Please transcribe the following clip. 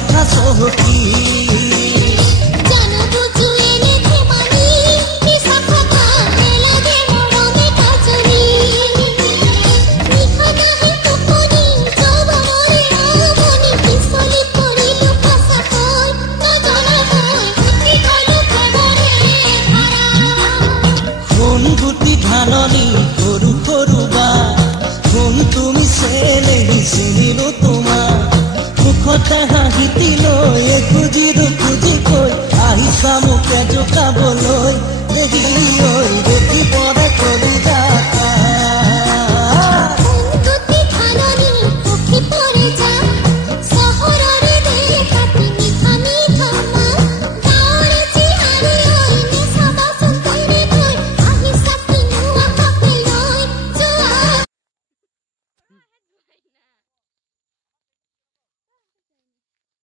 কথা চহকী ধাননি সৰু সৰু বা কোন তুমি চিনিলো তোমাৰ মুখতে হাঁহিতি লৈ খুজি কৈ আহিছা।